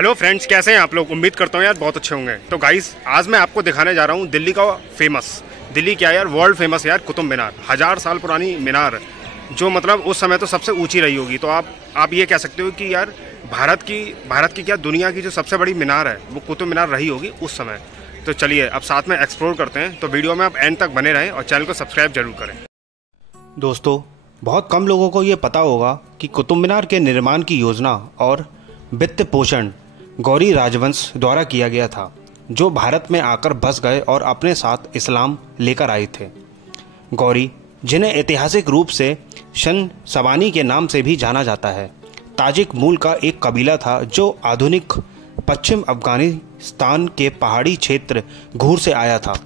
Hello friends, कैसे हैं आप लोग। उम्मीद करता हूँ यार बहुत अच्छे होंगे। तो गाइस, आज मैं आपको दिखाने जा रहा हूँ दिल्ली का फेमस, दिल्ली क्या यार, वर्ल्ड फेमस यार कुतुब मीनार। 1000 साल पुरानी मीनार, जो मतलब उस समय तो सबसे ऊंची रही होगी। तो आप ये कह सकते हो कि यार भारत की क्या, दुनिया की जो सबसे बड़ी मीनार है वो कुतुब मीनार रही होगी उस समय। तो चलिए अब साथ में एक्सप्लोर करते हैं। तो वीडियो में आप एंड तक बने रहें और चैनल को सब्सक्राइब जरूर करें। दोस्तों, बहुत कम लोगों को ये पता होगा कि कुतुब मीनार के निर्माण की योजना और वित्त पोषण गौरी राजवंश द्वारा किया गया था, जो भारत में आकर बस गए और अपने साथ इस्लाम लेकर आए थे। गौरी, जिन्हें ऐतिहासिक रूप से शन सबानी के नाम से भी जाना जाता है, ताजिक मूल का एक कबीला था जो आधुनिक पश्चिम अफगानिस्तान के पहाड़ी क्षेत्र घूर से आया था।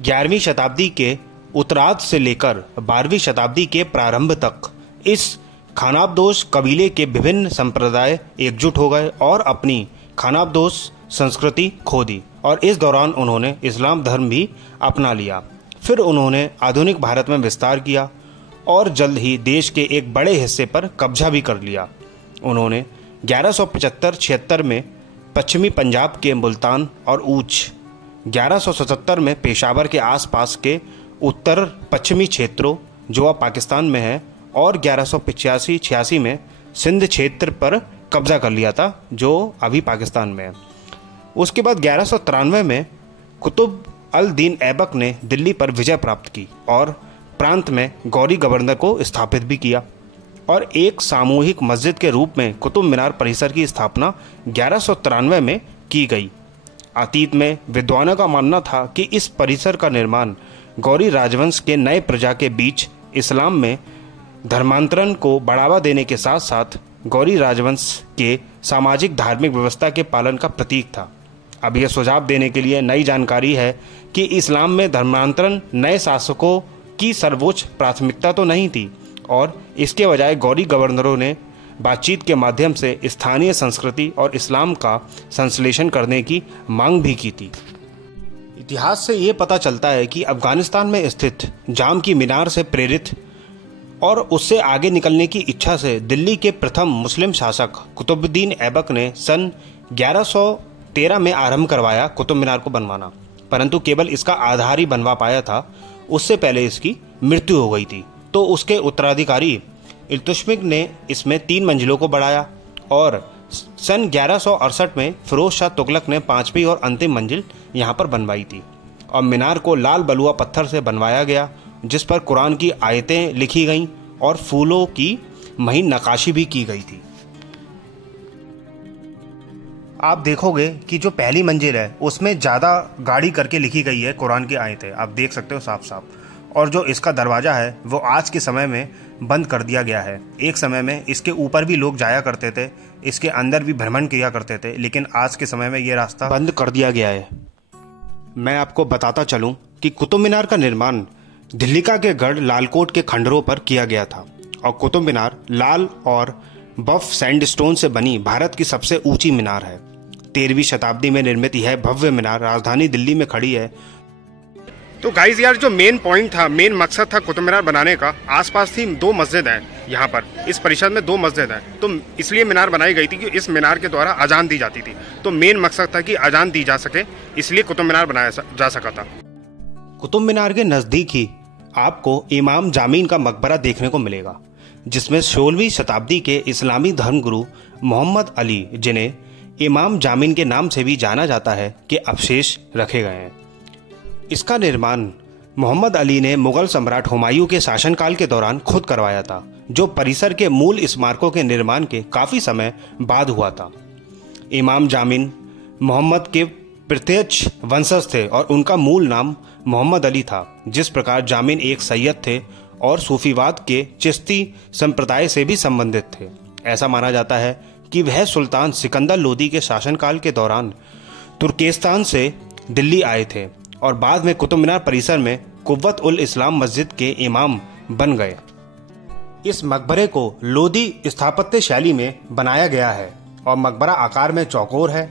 11वीं शताब्दी के उत्तरार्ध से लेकर 12वीं शताब्दी के प्रारंभ तक इस खानाबदोश कबीले के विभिन्न संप्रदाय एकजुट हो गए और अपनी खानाबदोश संस्कृति खो दी, और इस दौरान उन्होंने इस्लाम धर्म भी अपना लिया। फिर उन्होंने आधुनिक भारत में विस्तार किया और जल्द ही देश के एक बड़े हिस्से पर कब्जा भी कर लिया। उन्होंने 1175-76 में पश्चिमी पंजाब के मुल्तान और ऊच, 1177 में पेशावर के आसपास के उत्तर पश्चिमी क्षेत्रों जो अब पाकिस्तान में है, और 1185-86 में सिंध क्षेत्र पर कब्जा कर लिया था जो अभी पाकिस्तान में है। उसके बाद 1193 में कुतुब अल दीन ऐबक ने दिल्ली पर विजय प्राप्त की और प्रांत में गौरी गवर्नर को स्थापित भी किया, और एक सामूहिक मस्जिद के रूप में कुतुब मीनार परिसर की स्थापना 1193 में की गई। अतीत में विद्वानों का मानना था कि इस परिसर का निर्माण गौरी राजवंश के नए प्रजा के बीच इस्लाम में धर्मांतरण को बढ़ावा देने के साथ साथ गौरी राजवंश के सामाजिक धार्मिक व्यवस्था के पालन का प्रतीक था। अब यह सुझाव देने के लिए नई जानकारी है कि इस्लाम में धर्मांतरण नए शासकों की सर्वोच्च प्राथमिकता तो नहीं थी, और इसके बजाय गौरी गवर्नरों ने बातचीत के माध्यम से स्थानीय संस्कृति और इस्लाम का संश्लेषण करने की मांग भी की थी। इतिहास से ये पता चलता है कि अफगानिस्तान में स्थित जाम की मीनार से प्रेरित और उससे आगे निकलने की इच्छा से दिल्ली के प्रथम मुस्लिम शासक कुतुबुद्दीन ऐबक ने सन 1113 में आरंभ करवाया कुतुब मीनार को बनवाना, परंतु केवल इसका आधार ही बनवा पाया था। उससे पहले इसकी मृत्यु हो गई थी। तो उसके उत्तराधिकारी इल्तुतमिश ने इसमें 3 मंजिलों को बढ़ाया, और सन 1168 में फिरोज शाह तुगलक ने 5वीं और अंतिम मंजिल यहाँ पर बनवाई थी। और मीनार को लाल बलुआ पत्थर से बनवाया गया, जिस पर कुरान की आयतें लिखी गईं और फूलों की महीन नक्काशी भी की गई थी। आप देखोगे कि जो पहली मंजिल है उसमें ज़्यादा गाढ़ी करके लिखी गई है कुरान की आयतें, आप देख सकते हो साफ साफ। और जो इसका दरवाज़ा है वो आज के समय में बंद कर दिया गया है। एक समय में इसके ऊपर भी लोग जाया करते थे, इसके अंदर भी भ्रमण किया करते थे, लेकिन आज के समय में ये रास्ता बंद कर दिया गया है। मैं आपको बताता चलूँ कि कुतुब मीनार का निर्माण दिल्ली के गढ़ लालकोट के खंडरों पर किया गया था, और कुतुब मीनार लाल और बफ सैंडस्टोन से बनी भारत की सबसे ऊंची मीनार है। 13वीं शताब्दी में निर्मित यह भव्य मीनार राजधानी दिल्ली में खड़ी है। तो गाइज यार, जो मेन पॉइंट था, मेन मकसद था कुतुब मीनार बनाने का, आसपास थी 2 मस्जिद हैं यहाँ पर, इस परिसर में 2 मस्जिद हैं। तो इसलिए मीनार बनाई गई थी कि इस मीनार के द्वारा अजान दी जाती थी। तो मेन मकसद था कि अजान दी जा सके, इसलिए कुतुब मीनार बनाया जा सका था। कुतुब मीनार के नज़दीक ही आपको इमाम जामीन का मकबरा देखने को मिलेगा, जिसमें 16वीं शताब्दी के इस्लामी धर्मगुरु मोहम्मद अली, जिन्हें इमाम जामीन के नाम से भी जाना जाता है, के अवशेष रखे गए हैं। इसका निर्माण मोहम्मद अली ने मुगल सम्राट हुमायूं के शासनकाल के दौरान खुद करवाया था, जो परिसर के मूल स्मारकों के निर्माण के काफ़ी समय बाद हुआ था। इमाम जामीन मोहम्मद के प्रत्यक्ष वंशज थे और उनका मूल नाम मोहम्मद अली था। जिस प्रकार जामीन एक सैयद थे और सूफीवाद के चिश्ती संप्रदाय से भी संबंधित थे। ऐसा माना जाता है कि वह सुल्तान सिकंदर लोदी के शासनकाल के दौरान तुर्किस्तान से दिल्ली आए थे और बाद में कुतुब मीनार परिसर में कुव्वत उल इस्लाम मस्जिद के इमाम बन गए। इस मकबरे को लोदी स्थापत्य शैली में बनाया गया है, और मकबरा आकार में चौकोर है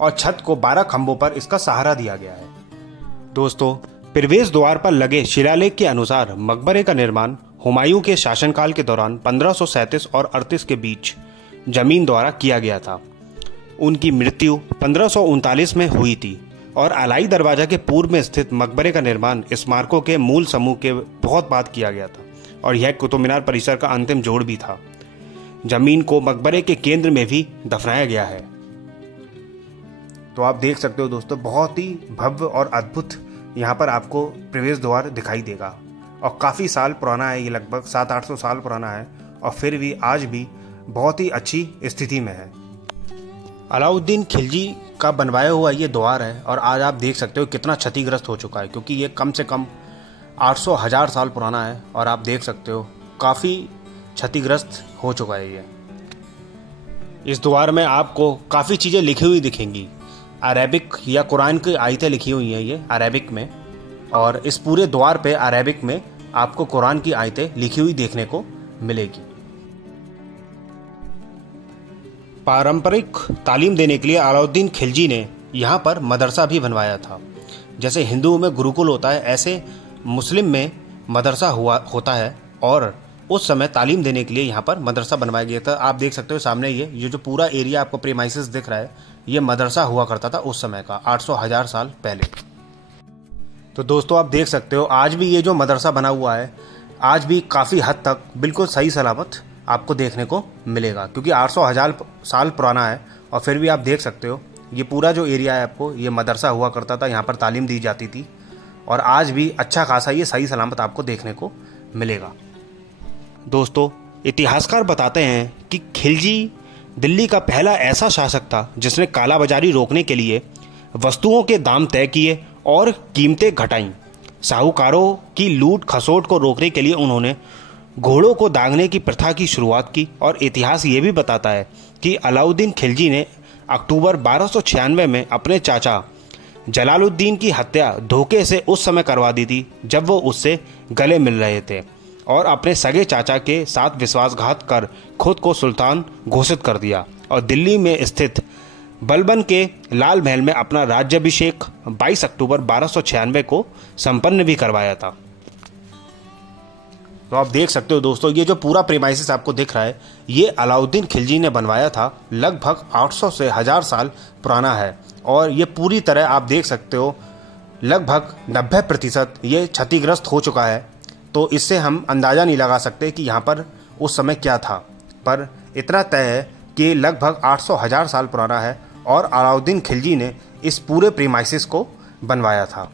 और छत को 12 खंभों पर इसका सहारा दिया गया है। दोस्तों, प्रवेश द्वार पर लगे शिलालेख के अनुसार मकबरे का निर्माण हुमायूं के शासनकाल के दौरान 1537 और 38 के बीच जमीन द्वारा किया गया था। उनकी मृत्यु 1539 में हुई थी और अलाई दरवाजा के पूर्व में स्थित मकबरे का निर्माण स्मारकों के मूल समूह के बहुत बाद किया गया था और यह कुतुब मीनार परिसर का अंतिम जोड़ भी था। जमीन को मकबरे के केंद्र में भी दफनाया गया है। तो आप देख सकते हो दोस्तों, बहुत ही भव्य और अद्भुत यहाँ पर आपको प्रवेश द्वार दिखाई देगा और काफ़ी साल पुराना है। ये लगभग 700-800 साल पुराना है और फिर भी आज भी बहुत ही अच्छी स्थिति में है। अलाउद्दीन खिलजी का बनवाया हुआ ये द्वार है और आज आप देख सकते हो कितना क्षतिग्रस्त हो चुका है, क्योंकि ये कम से कम 800-1000 साल पुराना है और आप देख सकते हो काफ़ी क्षतिग्रस्त हो चुका है ये। इस द्वार में आपको काफ़ी चीज़ें लिखी हुई दिखेंगी, अरेबिक या कुरान की आयतें लिखी हुई हैं ये अरेबिक में, और इस पूरे द्वार पे अरेबिक में आपको कुरान की आयतें लिखी हुई देखने को मिलेगी। पारंपरिक तालीम देने के लिए अलाउद्दीन खिलजी ने यहाँ पर मदरसा भी बनवाया था। जैसे हिंदुओं में गुरुकुल होता है, ऐसे मुस्लिम में मदरसा होता है और उस समय तालीम देने के लिए यहाँ पर मदरसा बनवाया गया था। आप देख सकते हो सामने ये जो पूरा एरिया आपको प्रीमाइसेस दिख रहा है, ये मदरसा हुआ करता था उस समय का 800-1000 साल पहले। तो दोस्तों आप देख सकते हो आज भी ये जो मदरसा बना हुआ है आज भी काफ़ी हद तक बिल्कुल सही सलामत आपको देखने को मिलेगा, क्योंकि 800-1000 साल पुराना है और फिर भी आप देख सकते हो ये पूरा जो एरिया है आपको ये मदरसा हुआ करता था, यहाँ पर तालीम दी जाती थी और आज भी अच्छा खासा ये सही सलामत आपको देखने को मिलेगा। दोस्तों इतिहासकार बताते हैं कि खिलजी दिल्ली का पहला ऐसा शासक था जिसने कालाबाजारी रोकने के लिए वस्तुओं के दाम तय किए और कीमतें घटाईं। साहूकारों की लूट खसोट को रोकने के लिए उन्होंने घोड़ों को दागने की प्रथा की शुरुआत की और इतिहास ये भी बताता है कि अलाउद्दीन खिलजी ने अक्टूबर 1296 में अपने चाचा जलालुद्दीन की हत्या धोखे से उस समय करवा दी थी जब वो उससे गले मिल रहे थे और अपने सगे चाचा के साथ विश्वासघात कर खुद को सुल्तान घोषित कर दिया और दिल्ली में स्थित बलबन के लाल महल में अपना राज्याभिषेक 22 अक्टूबर 1296 को संपन्न भी करवाया था। तो आप देख सकते हो दोस्तों ये जो पूरा प्रीमाइसिस आपको दिख रहा है ये अलाउद्दीन खिलजी ने बनवाया था, लगभग 800 से 1000 साल पुराना है और ये पूरी तरह आप देख सकते हो लगभग 90% ये क्षतिग्रस्त हो चुका है। तो इससे हम अंदाज़ा नहीं लगा सकते कि यहाँ पर उस समय क्या था, पर इतना तय है कि लगभग 800-1000 साल पुराना है और अलाउद्दीन खिलजी ने इस पूरे प्रीमाइसिस को बनवाया था।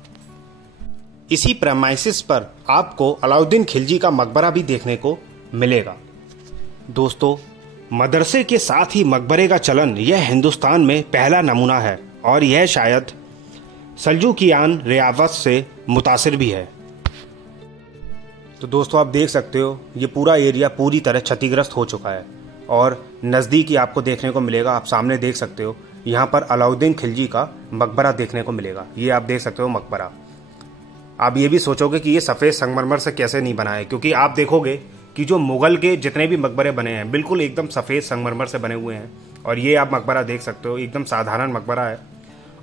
इसी प्रीमाइसिस पर आपको अलाउद्दीन खिलजी का मकबरा भी देखने को मिलेगा। दोस्तों मदरसे के साथ ही मकबरे का चलन यह हिंदुस्तान में पहला नमूना है और यह शायद सल्जुकियान रियासत से मुतासिर भी है। तो दोस्तों आप देख सकते हो ये पूरा एरिया पूरी तरह क्षतिग्रस्त हो चुका है और नज़दीक ही आपको देखने को मिलेगा, आप सामने देख सकते हो यहाँ पर अलाउद्दीन खिलजी का मकबरा देखने को मिलेगा। ये आप देख सकते हो मकबरा। आप ये भी सोचोगे कि ये सफ़ेद संगमरमर से कैसे नहीं बना है, क्योंकि आप देखोगे कि जो मुग़ल के जितने भी मकबरे बने हैं बिल्कुल एकदम सफ़ेद संगमरमर से बने हुए हैं और ये आप मकबरा देख सकते हो एकदम साधारण मकबरा है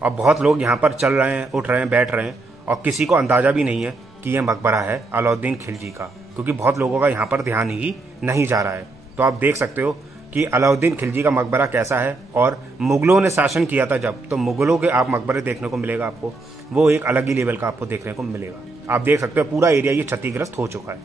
और बहुत लोग यहाँ पर चल रहे हैं, उठ रहे हैं, बैठ रहे हैं और किसी को अंदाज़ा भी नहीं है कि यह मकबरा है अलाउद्दीन खिलजी का, क्योंकि बहुत लोगों का यहाँ पर ध्यान ही नहीं जा रहा है। तो आप देख सकते हो कि अलाउद्दीन खिलजी का मकबरा कैसा है और मुग़लों ने शासन किया था जब, तो मुग़लों के आप मकबरे देखने को मिलेगा आपको, वो एक अलग ही लेवल का आपको देखने को मिलेगा। आप देख सकते हो पूरा एरिया ये क्षतिग्रस्त हो चुका है।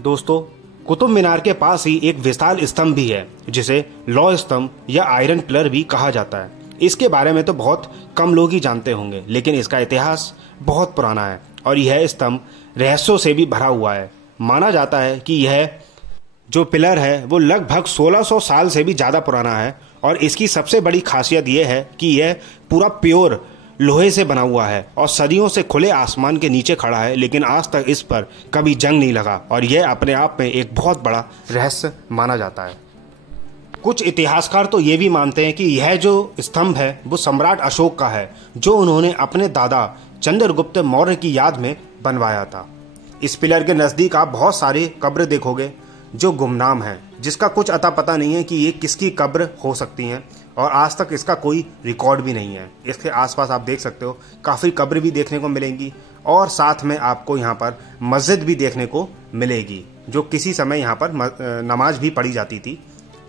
दोस्तों कुतुब मीनार के पास ही एक विशाल स्तंभ भी है जिसे लौह स्तंभ या आयरन पिलर भी कहा जाता है। इसके बारे में तो बहुत कम लोग ही जानते होंगे, लेकिन इसका इतिहास बहुत पुराना है और यह स्तंभ रहस्यों से भी भरा हुआ है। माना जाता है कि यह जो पिलर है वो लगभग 1600 साल से भी ज़्यादा पुराना है और इसकी सबसे बड़ी खासियत यह है कि यह पूरा प्योर लोहे से बना हुआ है और सदियों से खुले आसमान के नीचे खड़ा है, लेकिन आज तक इस पर कभी जंग नहीं लगा और यह अपने आप में एक बहुत बड़ा रहस्य माना जाता है। कुछ इतिहासकार तो ये भी मानते हैं कि यह जो स्तंभ है वो सम्राट अशोक का है, जो उन्होंने अपने दादा चंद्रगुप्त मौर्य की याद में बनवाया था। इस पिलर के नज़दीक आप बहुत सारे कब्र देखोगे जो गुमनाम हैं, जिसका कुछ अता पता नहीं है कि ये किसकी कब्र हो सकती हैं और आज तक इसका कोई रिकॉर्ड भी नहीं है। इसके आसपास आप देख सकते हो काफ़ी कब्र भी देखने को मिलेंगी और साथ में आपको यहाँ पर मस्जिद भी देखने को मिलेगी, जो किसी समय यहाँ पर नमाज भी पढ़ी जाती थी।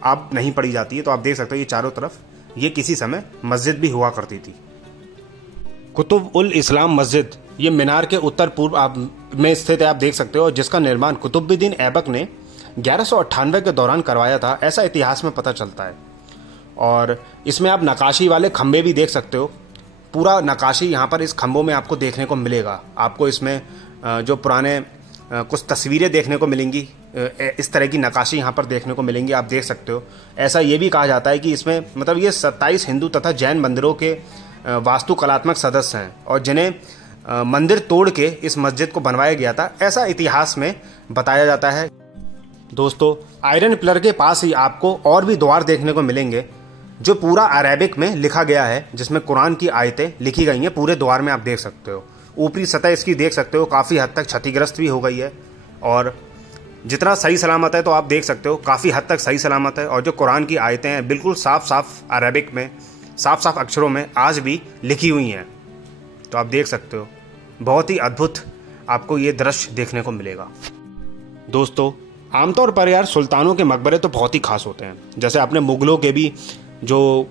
अब नहीं पढ़ी जाती है। तो आप देख सकते हो ये चारों तरफ ये किसी समय मस्जिद भी हुआ करती थी। कुतुब उल इस्लाम मस्जिद ये मीनार के उत्तर पूर्व में स्थित है, आप देख सकते हो, जिसका निर्माण कुतुबुद्दीन ऐबक ने 1198 के दौरान करवाया था, ऐसा इतिहास में पता चलता है। और इसमें आप नक्काशी वाले खंभे भी देख सकते हो, पूरा नक्काशी यहाँ पर इस खंभों में आपको देखने को मिलेगा। आपको इसमें जो पुराने कुछ तस्वीरें देखने को मिलेंगी, इस तरह की नक्काशी यहाँ पर देखने को मिलेंगी, आप देख सकते हो। ऐसा ये भी कहा जाता है कि इसमें मतलब ये 27 हिंदू तथा जैन मंदिरों के वास्तुकलात्मक सदस्य हैं और जिन्हें मंदिर तोड़ के इस मस्जिद को बनवाया गया था, ऐसा इतिहास में बताया जाता है। दोस्तों, आयरन पिलर के पास ही आपको और भी द्वार देखने को मिलेंगे जो पूरा अरेबिक में लिखा गया है, जिसमें कुरान की आयतें लिखी गई हैं पूरे द्वार में, आप देख सकते हो। ऊपरी सतह इसकी देख सकते हो काफ़ी हद तक क्षतिग्रस्त भी हो गई है और जितना सही सलामत है तो आप देख सकते हो काफ़ी हद तक सही सलामत है। और जो कुरान की आयतें हैं बिल्कुल साफ साफ अरेबिक में, साफ साफ अक्षरों में आज भी लिखी हुई हैं। तो आप देख सकते हो बहुत ही अद्भुत आपको ये दृश्य देखने को मिलेगा। दोस्तों, आमतौर पर यार सुल्तानों के मकबरे तो बहुत ही खास होते हैं, जैसे आपने मुगलों के भी जो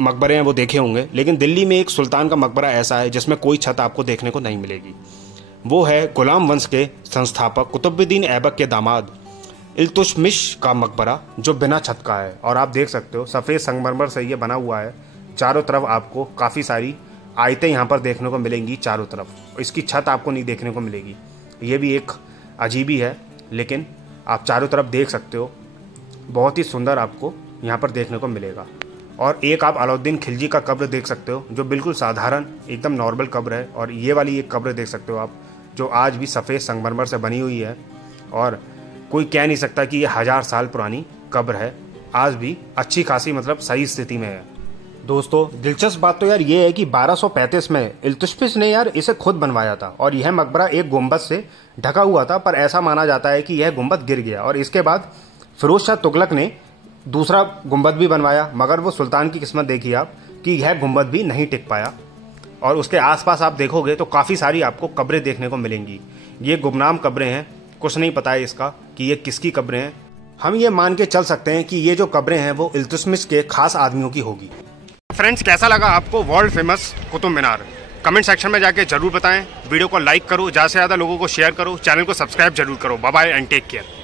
मकबरे हैं वो देखे होंगे, लेकिन दिल्ली में एक सुल्तान का मकबरा ऐसा है जिसमें कोई छत आपको देखने को नहीं मिलेगी। वो है गुलाम वंश के संस्थापक कुतुबुद्दीन ऐबक के दामाद इल्तुतमिश का मकबरा, जो बिना छत का है। और आप देख सकते हो सफ़ेद संगमरमर से ये बना हुआ है। चारों तरफ आपको काफ़ी सारी आयतें यहाँ पर देखने को मिलेंगी चारों तरफ। इसकी छत आपको नहीं देखने को मिलेगी, ये भी एक अजीबी है, लेकिन आप चारों तरफ देख सकते हो बहुत ही सुंदर आपको यहाँ पर देखने को मिलेगा। और एक आप अलाउद्दीन खिलजी का कब्र देख सकते हो जो बिल्कुल साधारण एकदम नॉर्मल कब्र है। और ये वाली एक कब्र देख सकते हो आप जो आज भी सफ़ेद संगमरमर से बनी हुई है और कोई कह नहीं सकता कि ये 1000 साल पुरानी कब्र है, आज भी अच्छी खासी मतलब सही स्थिति में है। दोस्तों, दिलचस्प बात तो यार ये है कि 1235 में इल्तुतमिश ने यार इसे खुद बनवाया था और यह मकबरा एक गुंबद से ढका हुआ था, पर ऐसा माना जाता है कि यह गुंबद गिर गया और इसके बाद फिरोज शाह तुगलक ने दूसरा गुंबद भी बनवाया, मगर वो सुल्तान की किस्मत देखिए आप कि यह गुंबद भी नहीं टिक पाया। और उसके आसपास आप देखोगे तो काफ़ी सारी आपको कब्रें देखने को मिलेंगी। ये गुमनाम कब्रें हैं, कुछ नहीं पता है इसका कि ये किसकी कब्रें हैं। हम ये मान के चल सकते हैं कि ये जो कब्रें हैं वो इल्तुतमिश के खास आदमियों की होगी। फ्रेंड्स, कैसा लगा आपको world famous Qutub Minar? Comment section में जाके जरूर बताएं। वीडियो को लाइक करो, ज़्यादा से ज़्यादा लोगों को शेयर करो, चैनल को सब्सक्राइब जरूर करो। Bye bye and take care.